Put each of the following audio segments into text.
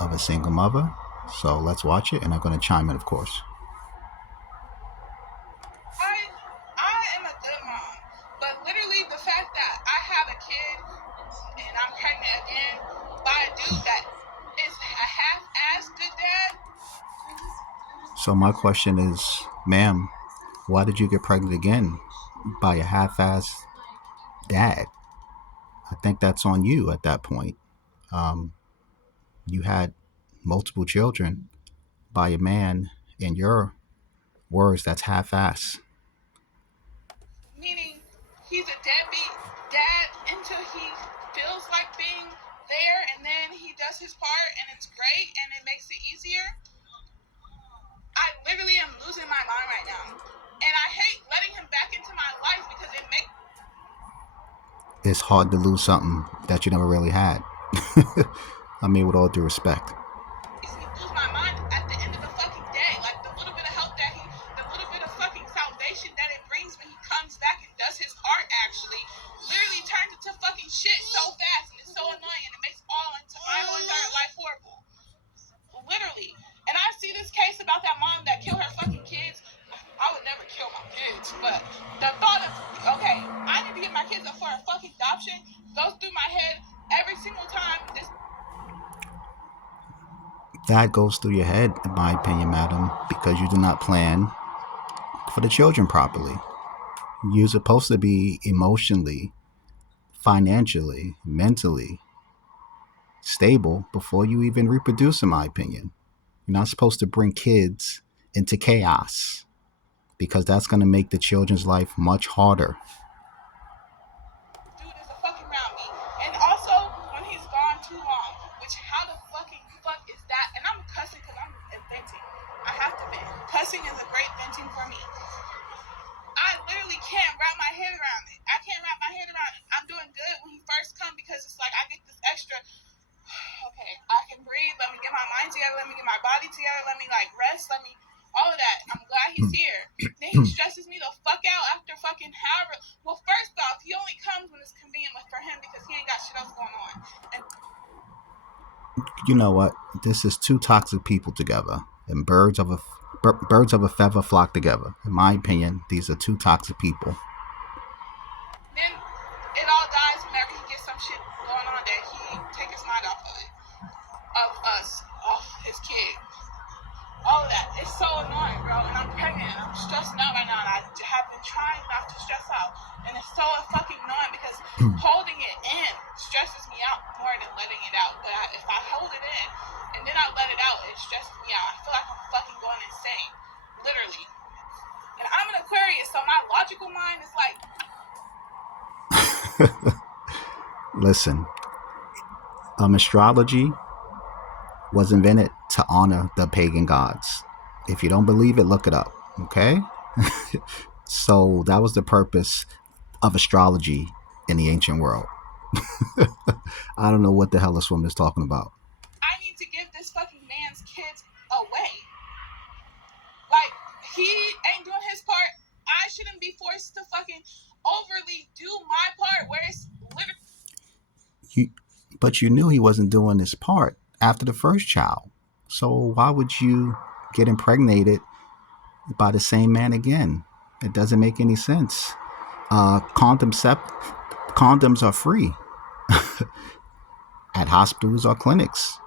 of a single mother. So let's watch it, and I'm going to chime in, of course. I am a good mom, but literally the fact that I have a kid and I'm pregnant again by a dude that is a half-ass good dad. So my question is, ma'am, why did you get pregnant again by a half-ass dad? I think that's on you at that point. Um, you had multiple children by a man, in your words, that's half-ass. Meaning he's a deadbeat dad until he feels like being there, and then he does his part and it's great and it makes it easier. I literally am losing my mind right now, and I hate letting him back into my life because it makes It's hard to lose something that you never really had. I mean, with all due respect. me lose my mind at the end of the fucking day. Like the little bit of help that the little bit of fucking salvation that it brings when he comes back and does his part actually literally turns into fucking shit so fast, and it's so annoying, and it makes my whole entire life horrible. Literally. And I see this case about that mom that killed her fucking kids. I would never kill my kids, but the thought of, okay, I need to get my kids up for a fucking adoption goes through my head every single time. That goes through your head, in my opinion, madam, because you do not plan for the children properly. You're supposed to be emotionally, financially, mentally stable before you even reproduce, in my opinion. You're not supposed to bring kids into chaos, because that's going to make the children's life much harder. Dude is a fucking around me. And also, when he's gone too long, which how the fucking fuck is that? And I'm cussing because I'm venting. I have to vent. Cussing is a great venting for me. I literally can't wrap my head around it. I can't wrap my head around it. I'm doing good when he first comes because it's like I get this extra, okay, I can breathe. Let me get my mind together. Let me get my body together. Let me like rest. Let me all of that. I'm glad he's here. Then he stresses me the fuck out after fucking however. Well, first off, he only comes when it's convenient for him because he ain't got shit else going on. And You know what? This is two toxic people together, and birds of a feather flock together. In my opinion, these are two toxic people. then it all dies whenever he gets some shit going on that he take his mind off of it, of us, off his kid. All of that. It's so annoying, bro. And I'm pregnant. And I'm stressing out right now. And I have been trying not to stress out. And it's so fucking annoying because holding it in stresses me out more than letting it out. But if I hold it in and then I let it out, it stresses me out. I feel like I'm fucking going insane. Literally. And I'm an Aquarius, so my logical mind is like... Listen, astrology was invented to honor the pagan gods. If you don't believe it, look it up, okay? So that was the purpose of astrology in the ancient world. I don't know what the hell this woman is talking about. I need to give this fucking man's kids away. Like, he ain't doing his part. I shouldn't be forced to fucking overly do my part where it's literally... But you knew he wasn't doing his part after the first child. So why would you get impregnated by the same man again? It doesn't make any sense. Condoms are free at hospitals or clinics.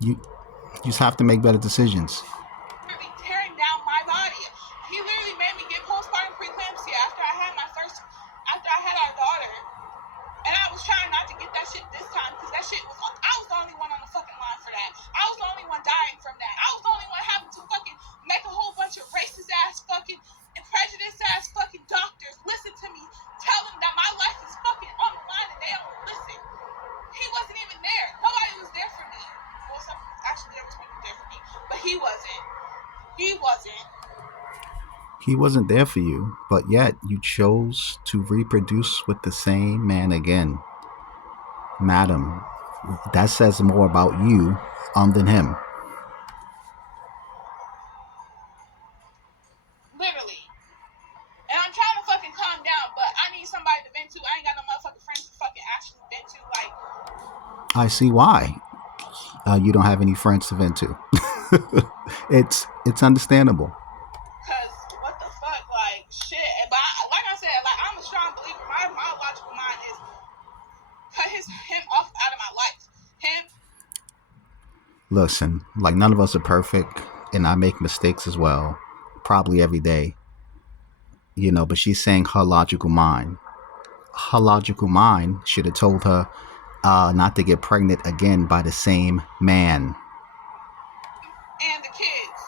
You just have to make better decisions. tearing down my body. He literally made me get postpartum preeclampsia after I had our daughter. And I was trying not to get that shit this time because that shit was, I was the only one on the fucking line for that. I was the only one dying from that. I was the only one having to fucking make a whole bunch of racist ass fucking and prejudiced ass fucking doctors listen to me, tell them that my life is fucking on the line and they don't listen. He wasn't even there. Nobody was there for me. Well, actually there was people there for me, but he wasn't. He wasn't there for you, but yet you chose to reproduce with the same man again. Madam, that says more about you than him. Literally. And I'm trying to fucking calm down, but I need somebody to vent to. I ain't got no motherfucking friends to fucking actually vent to. Like, I see why. you don't have any friends to vent to. It's understandable. Cause what the fuck, like shit. But like I said, like I'm a strong believer. My logical mind is cut him off out of my life. Him. Listen, like none of us are perfect, and I make mistakes as well, probably every day. But she's saying her logical mind. Her logical mind should have told her not to get pregnant again by the same man. And the kids.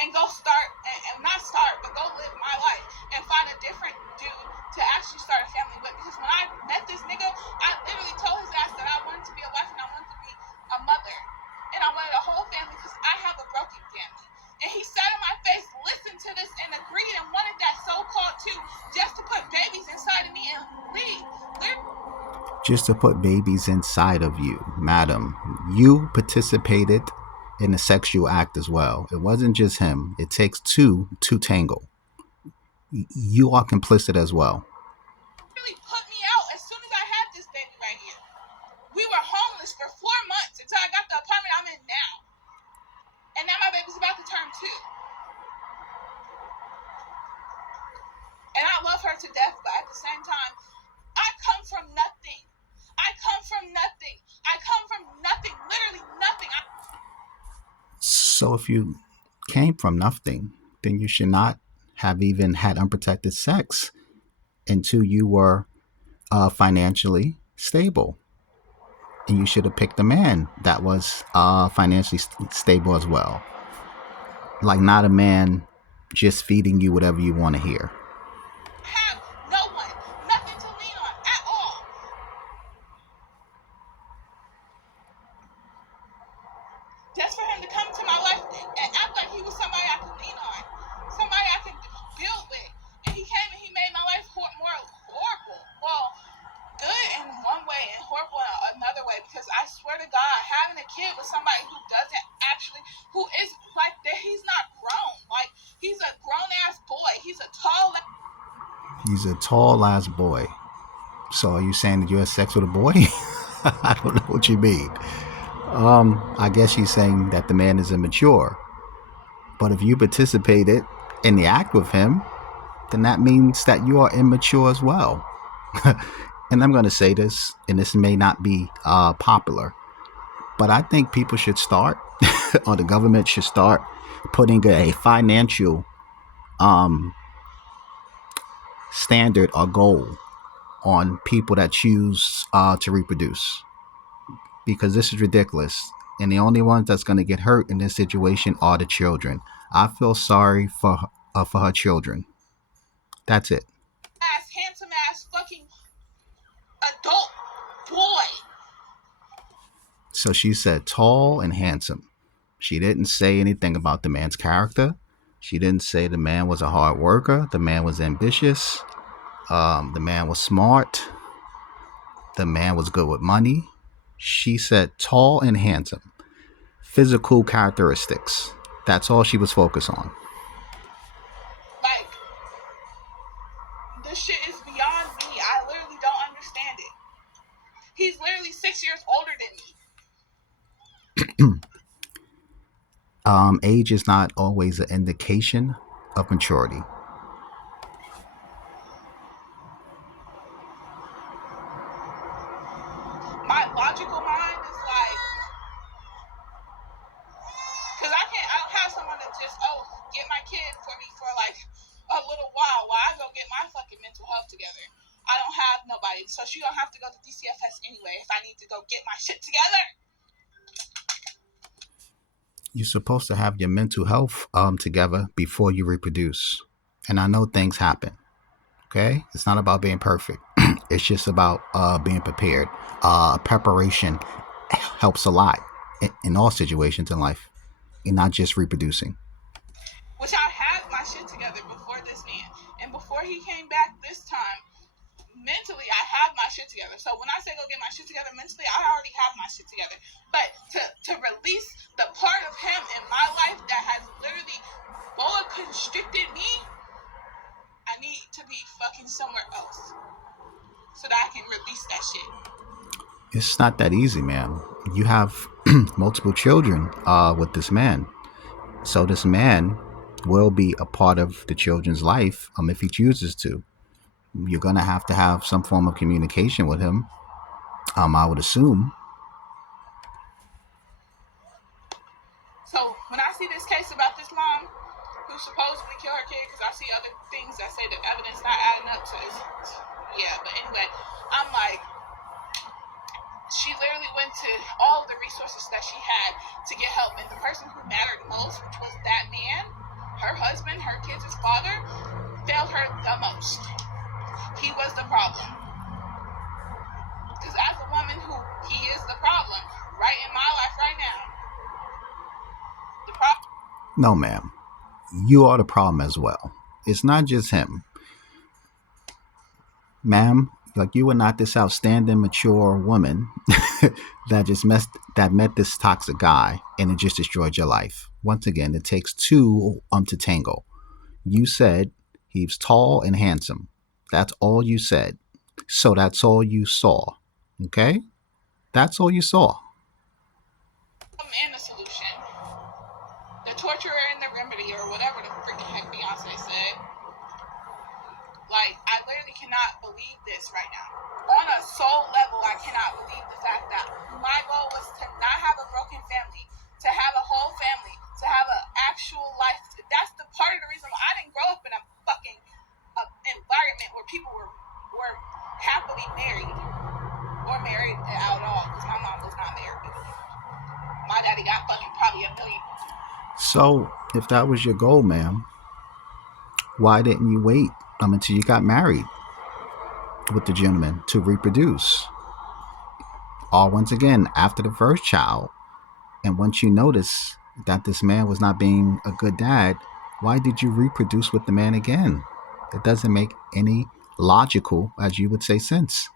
And go start, and not start, but go live my life and find a different dude to actually start a family with. Because when I met this nigga, I literally told his ass that I wanted to be a wife and I wanted to be a mother. And I wanted a whole family because I have a broken family. And he sat in my face, listened to this, and agreed and wanted that so-called too, just to put babies inside of me and leave. Just to put babies inside of you, madam. You participated in the sexual act as well. It wasn't just him. It takes two to tangle. You are complicit as well. Really put me out as soon as I had this baby right here. We were homeless for 4 months until I got the apartment I'm in now. And now my baby's about to turn 2. And I love her to death, but at the same time, I come from nothing. I come from nothing. I come from nothing, literally nothing. So if you came from nothing, then you should not have even had unprotected sex until you were financially stable. And you should have picked a man that was financially stable as well. Like, not a man just feeding you whatever you want to hear. Have no one, nothing to lean on at all. Just for him to come into my life and act like he was somebody I could lean on, somebody I could build with. And he came and he made my life more horrible. Well, good in one way and horrible in another way, because I swear to God, having a kid with somebody who doesn't actually, who is like that, he's not grown. Like, he's a grown ass boy. He's a tall ass boy. So are you saying that you had sex with a boy? I don't know what you mean. I guess she's saying that the man is immature. But if you participated in the act with him, then that means that you are immature as well. And I'm going to say this, and this may not be popular, but I think people should start, or the government should start, putting a financial standard or goal on people that choose to reproduce. Because this is ridiculous. And the only ones that's going to get hurt in this situation are the children. I feel sorry for her children. That's it. handsome ass fucking adult boy. So she said tall and handsome. She didn't say anything about the man's character. She didn't say the man was a hard worker. The man was ambitious. The man was smart. The man was good with money. She said tall and handsome. Physical characteristics. That's all she was focused on. Like, this shit is beyond me. I literally don't understand it. He's literally 6 years older than me. Age is not always an indication of maturity. My logical mind is like, because I don't have someone to just, get my kid for me for like a little while I go get my fucking mental health together. I don't have nobody, so she don't have to go to DCFS anyway if I need to go get my shit together. You're supposed to have your mental health together before you reproduce. And I know things happen. Okay? It's not about being perfect. It's just about being prepared. Preparation helps a lot in all situations in life, and not just reproducing. Which I had my shit together before this man. And before he came back this time, mentally I have my shit together. So when I say go get my shit together mentally, I already have my shit together. But to release the part of him in my life that has literally boa constricted me, I need to be fucking somewhere else so that I can release that shit. It's not that easy, man. You have multiple children with this man. So this man will be a part of the children's life if he chooses to. You're going to have some form of communication with him, I would assume. So when I see this case about this mom who supposedly killed her kid, because I see other things that say the evidence not adding up to it. Yeah, but anyway, I'm like, she literally went to all of the resources that she had to get help, and the person who mattered most, which was that man, her husband, her kids' father, failed her the most. He was the problem. Because as a woman who he is the problem right in my life right now, the problem. No, ma'am. You are the problem as well. It's not just him. Ma'am, like you are not this outstanding, mature woman that met this toxic guy and it just destroyed your life. Once again, it takes two to tango. You said he was tall and handsome. That's all you said. So that's all you saw. Okay? That's all you saw. And the solution. The torturer and the remedy, or whatever the freaking heck Beyonce said. Like, I literally cannot believe this right now. On a soul level, I cannot believe the fact that my goal was to not have a broken family, to have a whole family, to have an actual life. That's the part of the reason why I didn't grow up in a fucking environment where people were happily married or married at all, because my mom was not married. My daddy got fucking probably a million. So, if that was your goal, ma'am, why didn't you wait until you got married with the gentleman to reproduce? Or once again, after the first child, and once you notice that this man was not being a good dad, why did you reproduce with the man again? It doesn't make any logical, as you would say, sense.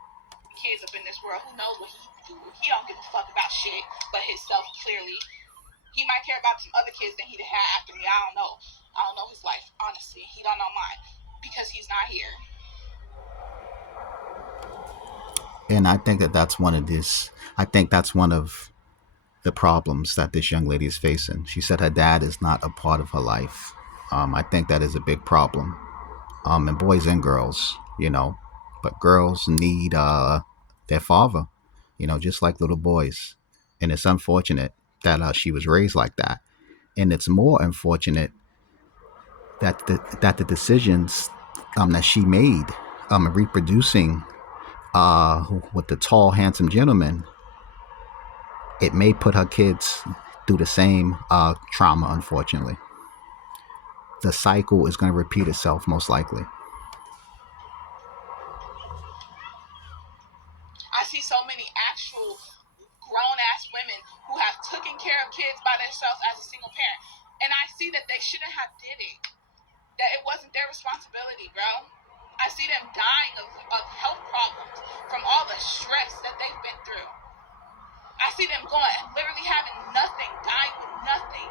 Kids up in this world, who knows what he do? He don't give a fuck about shit but himself, clearly. He might care about some other kids that he'd had after me. I don't know. I don't know his life, honestly. He don't know mine because he's not here. And I think that's one of this. I think that's one of the problems that this young lady is facing. She said her dad is not a part of her life. I think that is a big problem. And boys and girls, but girls need their father, just like little boys. And it's unfortunate that she was raised like that. And it's more unfortunate that the decisions that she made reproducing with the tall, handsome gentleman, it may put her kids through the same trauma, unfortunately. The cycle is going to repeat itself, most likely. I see so many actual grown-ass women who have taken care of kids by themselves as a single parent. And I see that they shouldn't have did it. That it wasn't their responsibility, bro. I see them dying of health problems from all the stress that they've been through. I see them going and literally having nothing, dying with nothing,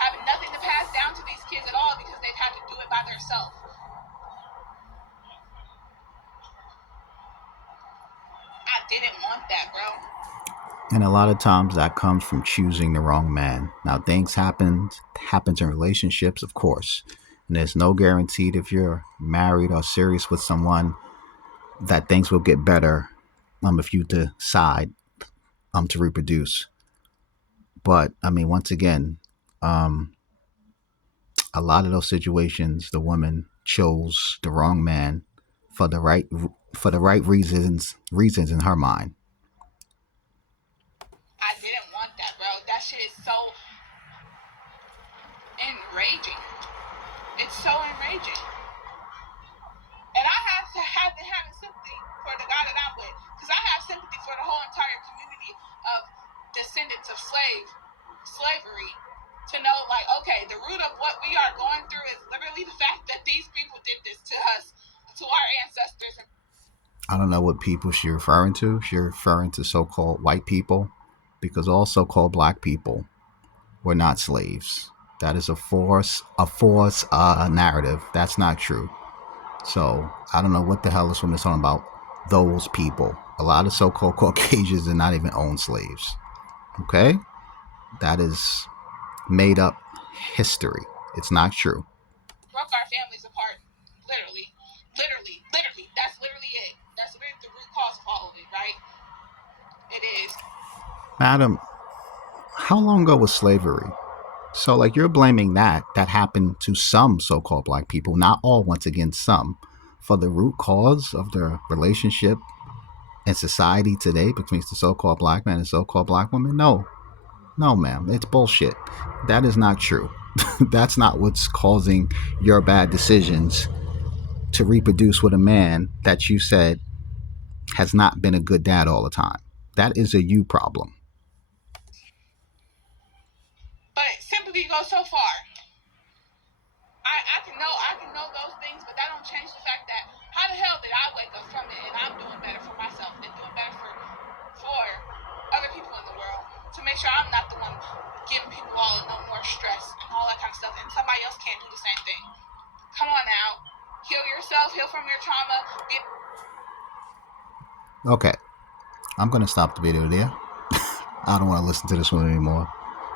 having nothing to pass down to these kids at all because they've had to do it by themselves. I didn't want that, bro. And a lot of times that comes from choosing the wrong man. Now, things happens in relationships, of course. And there's no guarantee if you're married or serious with someone that things will get better if you decide to reproduce. But I mean, once again, a lot of those situations, the woman chose the wrong man for the right reasons in her mind. I didn't want that, bro. That shit is so enraging. It's so enraging. And I have been having sympathy for the guy that I'm with, because I have sympathy for the whole entire community of descendants of slavery, to know, like, okay, the root of what we are going through is literally the fact that these people did this to us, to our ancestors. I don't know what people she's referring to. She's referring to so-called white people, because all so-called black people were not slaves. That is a false narrative. That's not true. So I don't know what the hell this one is talking about. Those people. A lot of so-called Caucasians did not even own slaves. Okay? That is made up history. It's not true. Broke our families apart. Literally. That's literally it. That's literally the root cause of all of it, right? It is. Madam, how long ago was slavery? So, like, you're blaming that happened to some so-called black people, not all, once again, some, for the root cause of the relationship in society today between the so-called black man and so-called black woman. No, ma'am, it's bullshit. That is not true. That's not what's causing your bad decisions to reproduce with a man that you said has not been a good dad all the time. That is a you problem. But sympathy goes so far. I can know those things, but that don't change the fact that how the hell did I wake up from it and I'm doing better for myself and doing better for other people in the world to make sure I'm not the one giving people all no more stress and all that kind of stuff, and somebody else can't do the same thing. Come on now, heal yourself, heal from your trauma. Okay, I'm gonna stop the video there. I don't want to listen to this one anymore.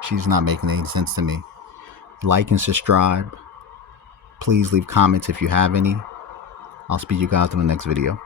She's not making any sense to me. Like and subscribe. Please leave comments if you have any. I'll speak to you guys in the next video.